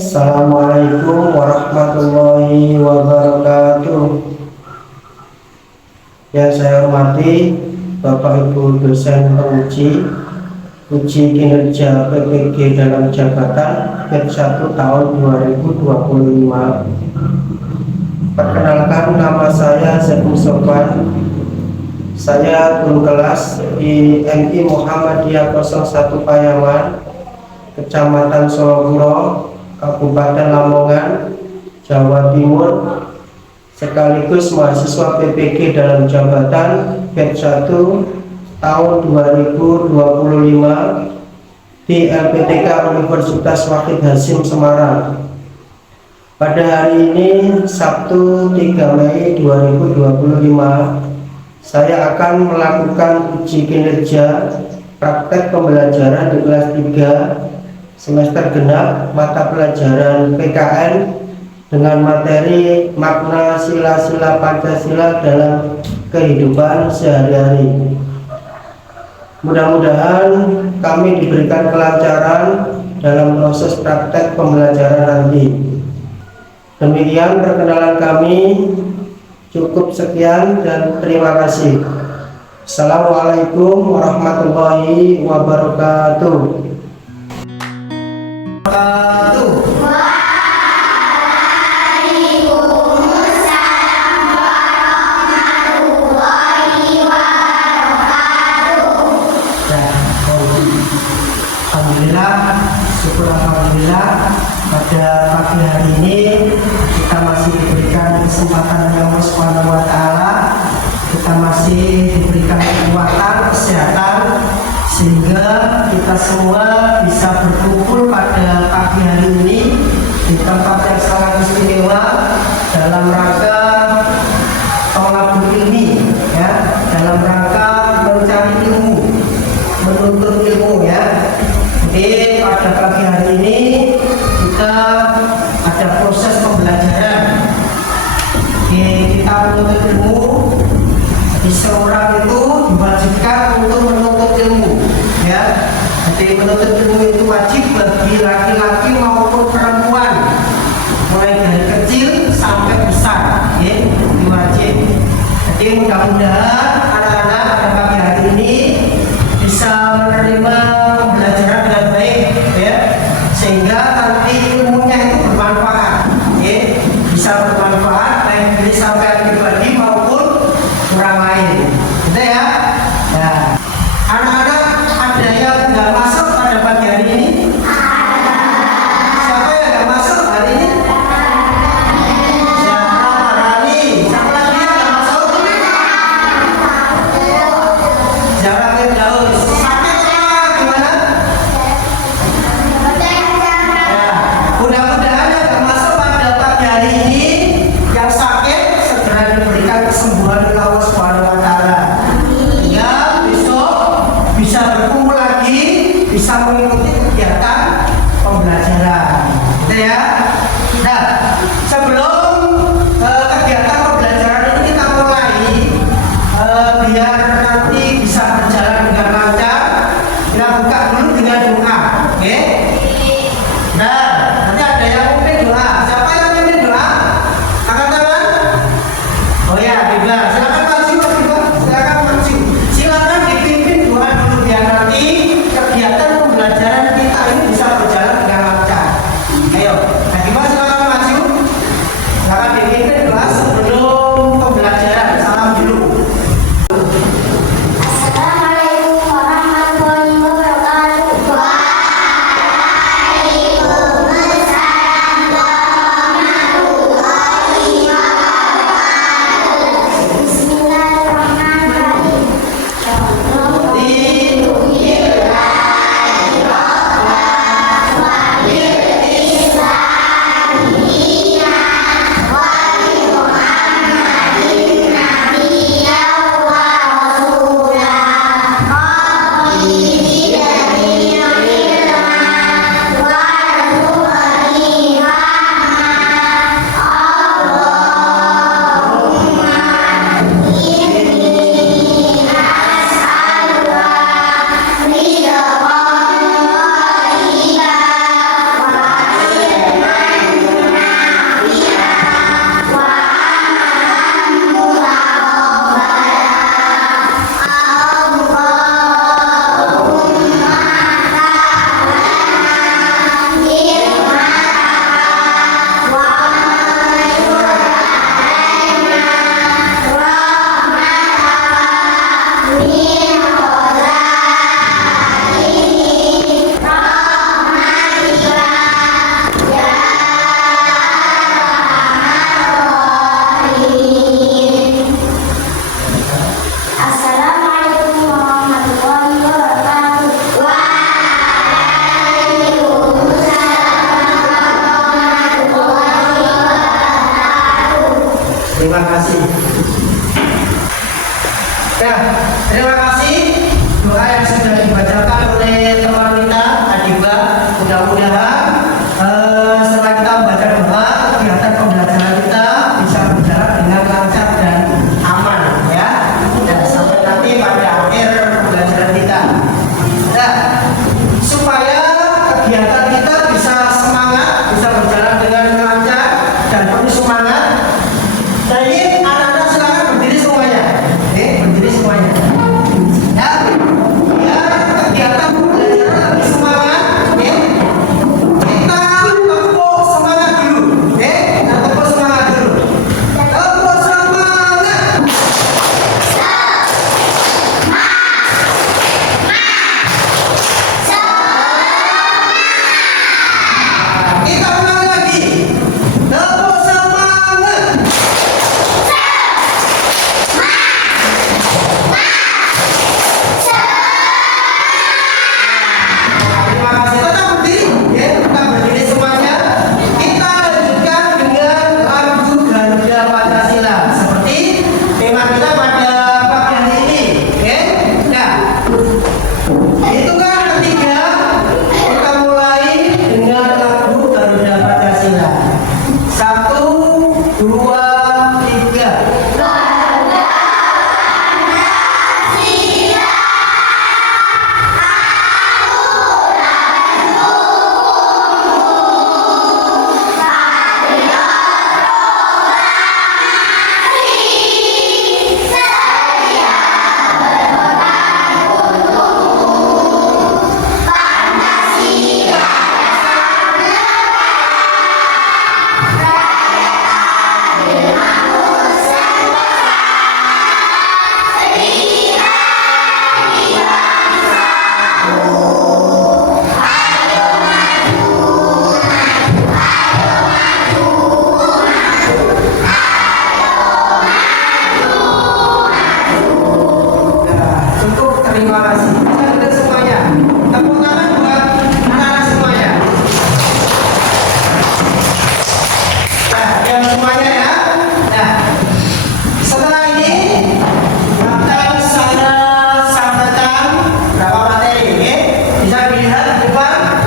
Assalamualaikum warahmatullahi wabarakatuh. Yang saya hormati Bapak Ibu dosen penguji uji kinerja PPG dalam jabatan batch 1 tahun 2025. Perkenalkan, nama saya Zaid Sofwan. Saya guru kelas di MI Muhammadiyah 01 Payaman, Kecamatan Sologuro, Kabupaten Lamongan, Jawa Timur, sekaligus mahasiswa PPG dalam jabatan batch 1 tahun 2025 di LPTK Universitas Wahid Hasyim Semarang. Pada hari ini Sabtu 3 Mei 2025, saya akan melakukan uji kinerja praktek pembelajaran di kelas 3 semester genap mata pelajaran PKN dengan materi makna sila-sila Pancasila dalam kehidupan sehari-hari. Mudah-mudahan kami diberikan kelancaran dalam proses praktek pembelajaran nanti. Demikian perkenalan kami. Cukup sekian dan terima kasih. Assalamualaikum warahmatullahi wabarakatuh. Alhamdulillah, syukur alhamdulillah, pada pagi hari ini kita masih diberikan kesempatan dari Allah Subhanahu wa taala. Kita masih diberikan kekuatan, kesehatan, sehingga kita semua bisa berkumpul pada pagi hari ini di tempat yang sangat istimewa dalam rangka tolabul ilmi, ya, dalam rangka mencari ilmu, menuntut ilmu, ya. Jadi pada pagi hari ini kita ada proses pembelajaran. Kita menuntut ilmu. Jadi seorang itu diwajibkan untuk menuntut ilmu, ya. Jadi menuntut ilmu itu wajib bagi laki-laki maupun perempuan, mulai dari kecil sampai besar, ya, itu wajib. Jadi mudah-mudahan anak-anak pada pagi hari ini bisa menerima pembelajaran dengan baik, ya, sehingga nanti ilmunya itu bermanfaat, ya, bisa bermanfaat baik bagi sampai pribadi maupun orang lain, gitu ya. Nah, anak-anak ada yang nggak masuk pada pagi hari ini? Terima kasih. Ya, terima kasih doa yang sudah dibacakan oleh teman kita Adiba. Mudah-mudahan setelah kita membaca doa, kegiatan pembelajaran kita bisa berjalan dengan lancar dan aman, ya. Dan sampai nanti pada akhir pembelajaran kita. Nah, supaya kegiatan kita bisa semangat, bisa berjalan dengan lancar dan penuh semangat. Nah, ini anak-anak silakan berdiri semuanya. Berdiri semuanya. Ya, biar kegiatan pembelajaran lebih semangat. Kita tepuk semangat dulu. Kita tepuk semangat dulu. Tepuk semangat. Kita ulang lagi. Tepuk semangat. Terima kasih. Tetap berdiri, tetap berdiri semuanya. Kita lanjutkan dengan lagu Garuda Pancasila seperti tema kita pada pagi hari ini. Nah, hitungan ketiga kita mulai dengan lagu Garuda Pancasila. 1, 2, 3. Cukup, terima kasih. Bisa semuanya. Tepuk tangan buat anak-anak semuanya. Nah, yang semuanya ya. Nah, setelah ini akan saya sampaikan beberapa materi. Bisa dilihat di depan.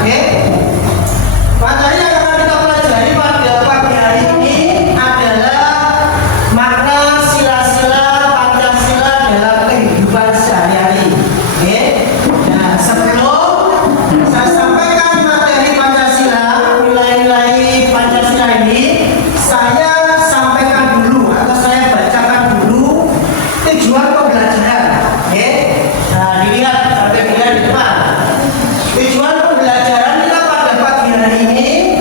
Materi yang akan kita pelajari pada pagi hari ini adalah makna sila-sila Pancasila dalam kehidupan sehari-hari. Nah, sebelum saya sampaikan materi Pancasila, nilai-nilai Pancasila ini, saya sampaikan dulu atau saya bacakan dulu tujuan pembelajaran. Nah, dilihat di depan. Tujuan pembelajaran kita pada pagi hari ini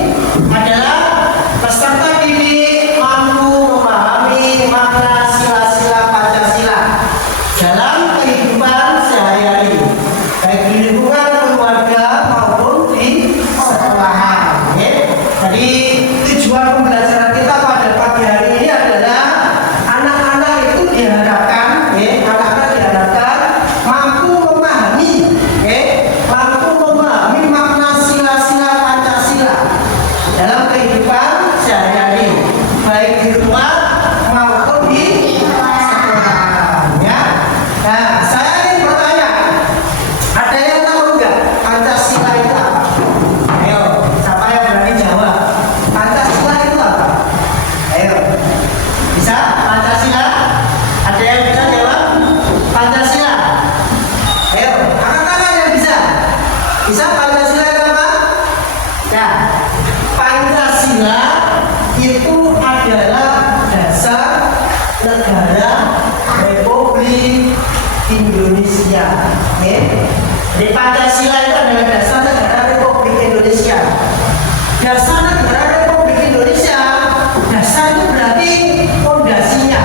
adalah peserta didik mampu memahami makna sila-sila Pancasila dalam kehidupan sehari-hari, baik di lingkungan keluarga maupun di sekolahan. Jadi tujuan pembelajaran kita pada pagi hari ini adalah anak-anak itu diharapkan, mampu memahami makna sila-sila Pancasila dalam kehidupan sehari-hari, baik di rumah maupun di sekolah. Nah, saya ingin bertanya, ada yang tahu nggak Pancasila itu apa? Ayo, siapa yang berani jawab? Pancasila itu apa? Ayo, bisa Pancasila? Ada yang bisa jawab? Pancasila? Ayo, angkat tangan yang bisa. Bisa Pancasila itu apa? Ya, Pancasila itu adalah dasar negara Republik Indonesia. Jadi Pancasila itu adalah dasar negara Republik Indonesia. Dasar negara Republik Indonesia, dasar itu berarti pondasinya.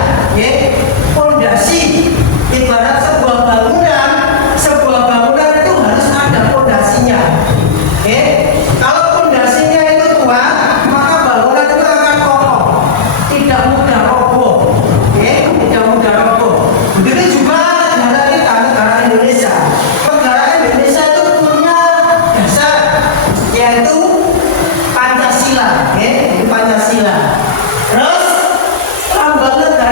Pondasi ibarat sebuah bangunan itu harus ada pondasinya. Kalau pondasinya itu kuat, maka bangunan itu akan kokoh, tidak mudah roboh. Tidak mudah roboh. Begitu juga negara kita, negara Indonesia. Negara Indonesia itu punya dasar, yaitu Pancasila. Pancasila. Terus lambang negara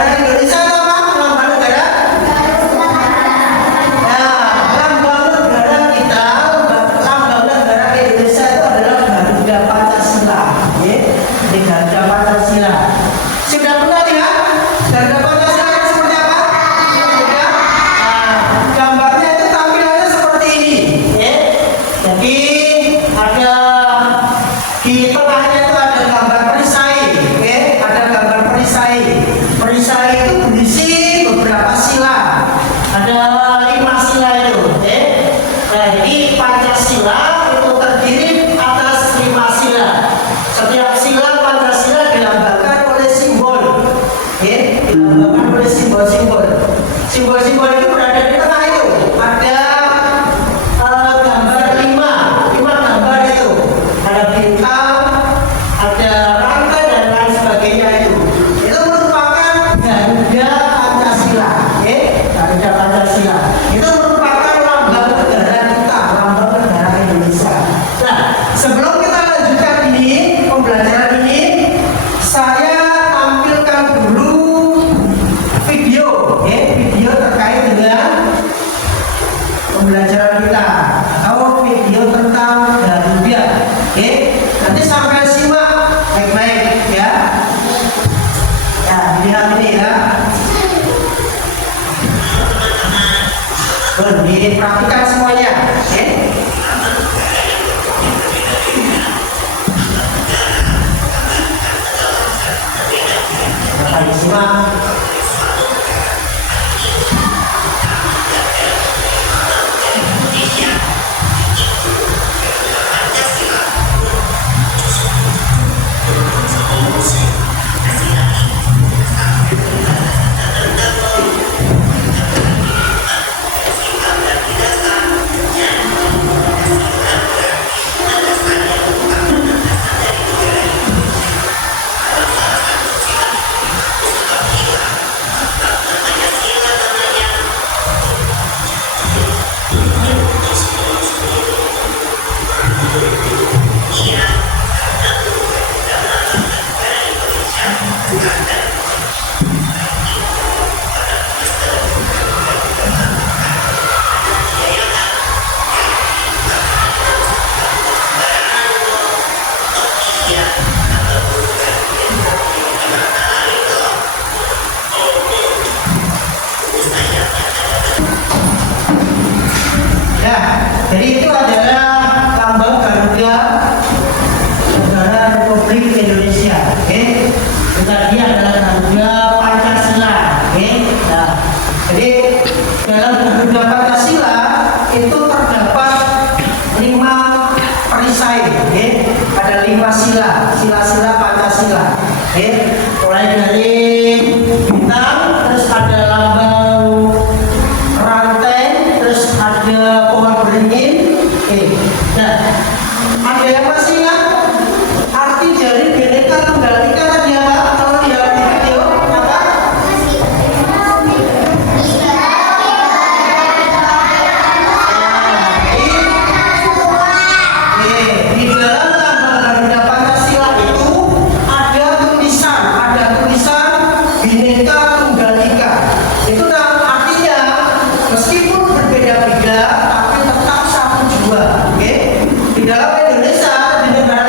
Oke, nanti sampai simak baik-baik ya. Ya, dilihat ini ya. Dipraktikkan semuanya. Oke. Dapat disimak. Jadi itu adalah lambang Garuda Negara Republik Indonesia. Oke, tadi adalah Garuda Pancasila. Oke, nah, jadi dalam Garuda Pancasila itu terdapat 5 perisai. Oke, ada 5 sila Pancasila. Oke, mulai dari bintang, terus ada lambang rantai, terus ada pohon beringin. Nah, ada yang masih ingat arti dari Bhinneka Tunggal Ika tadi apa? Kalau lihat di video apa? Di dalam lambang Garuda Pancasila itu ada tulisan Bhinneka Tunggal Ika. Itu artinya meskipun berbeda-beda tapi tetap satu jua. Oke? Di dalam Indonesia, di negara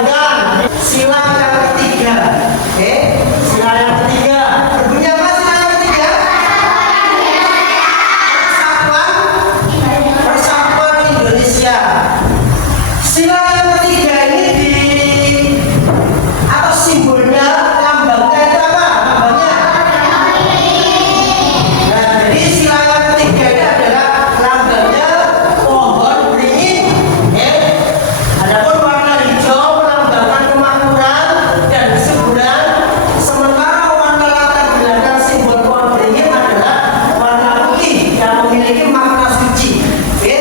lanjutkan sila yang ketiga. Oke, sila yang ketiga. Berbunyi apa sila yang ketiga? Persatuan Indonesia. Sila yang ketiga ini atau simbolnya, lambangnya itu apa? Lambangnya. Nah, jadi sila yang ketiga ini adalah lambangnya pohon beringin. Adapun warna hijau melambangkan kemakmuran dan kesuburan, sementara warna latar belakang simbol pohon beringin adalah warna putih yang memiliki makna suci. Oke,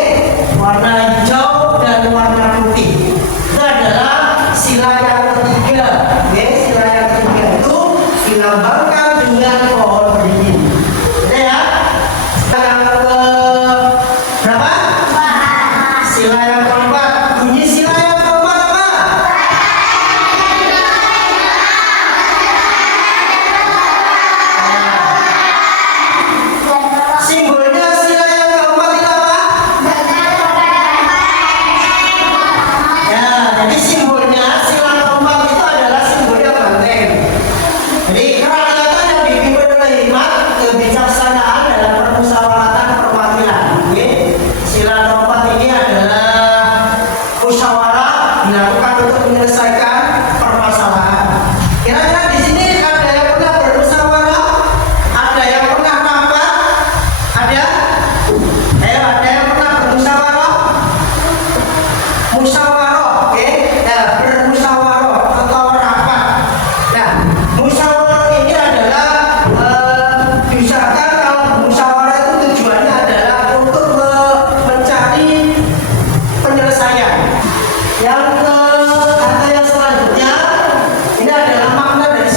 warna hijau dan warna putih. Itu adalah sila yang ketiga. Oke, sila yang ketiga itu dilambangkan dengan pohon beringin. Oke ya. Yang ke berapa? Sila yang keempat. Bunyi sila yang keempat apa? Simbolnya sila yang keempat itu apa? Ya, jadi simbolnya sila keempat itu adalah simbolnya banteng. Jadi kerakyatan yang dipimpin oleh hikmat, kebijaksanaan dalam permusyawaratan perwakilan. Oke, sila keempat ini adalah musyawarah dilakukan untuk menyelesaikan permasalahan. Kira-kira di sini ada yang pernah bermusyawarah? Ada yang pernah rapat? Ada? Ayo, ada yang pernah bermusyawarah? Musyawarah, oke? Ya, bermusyawarah atau rapat. Nah, musyawarah ini adalah diusahakan kalau musyawarah itu tujuannya adalah untuk mencari penyelesaian. Yang selanjutnya ini adalah makna dari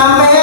sampai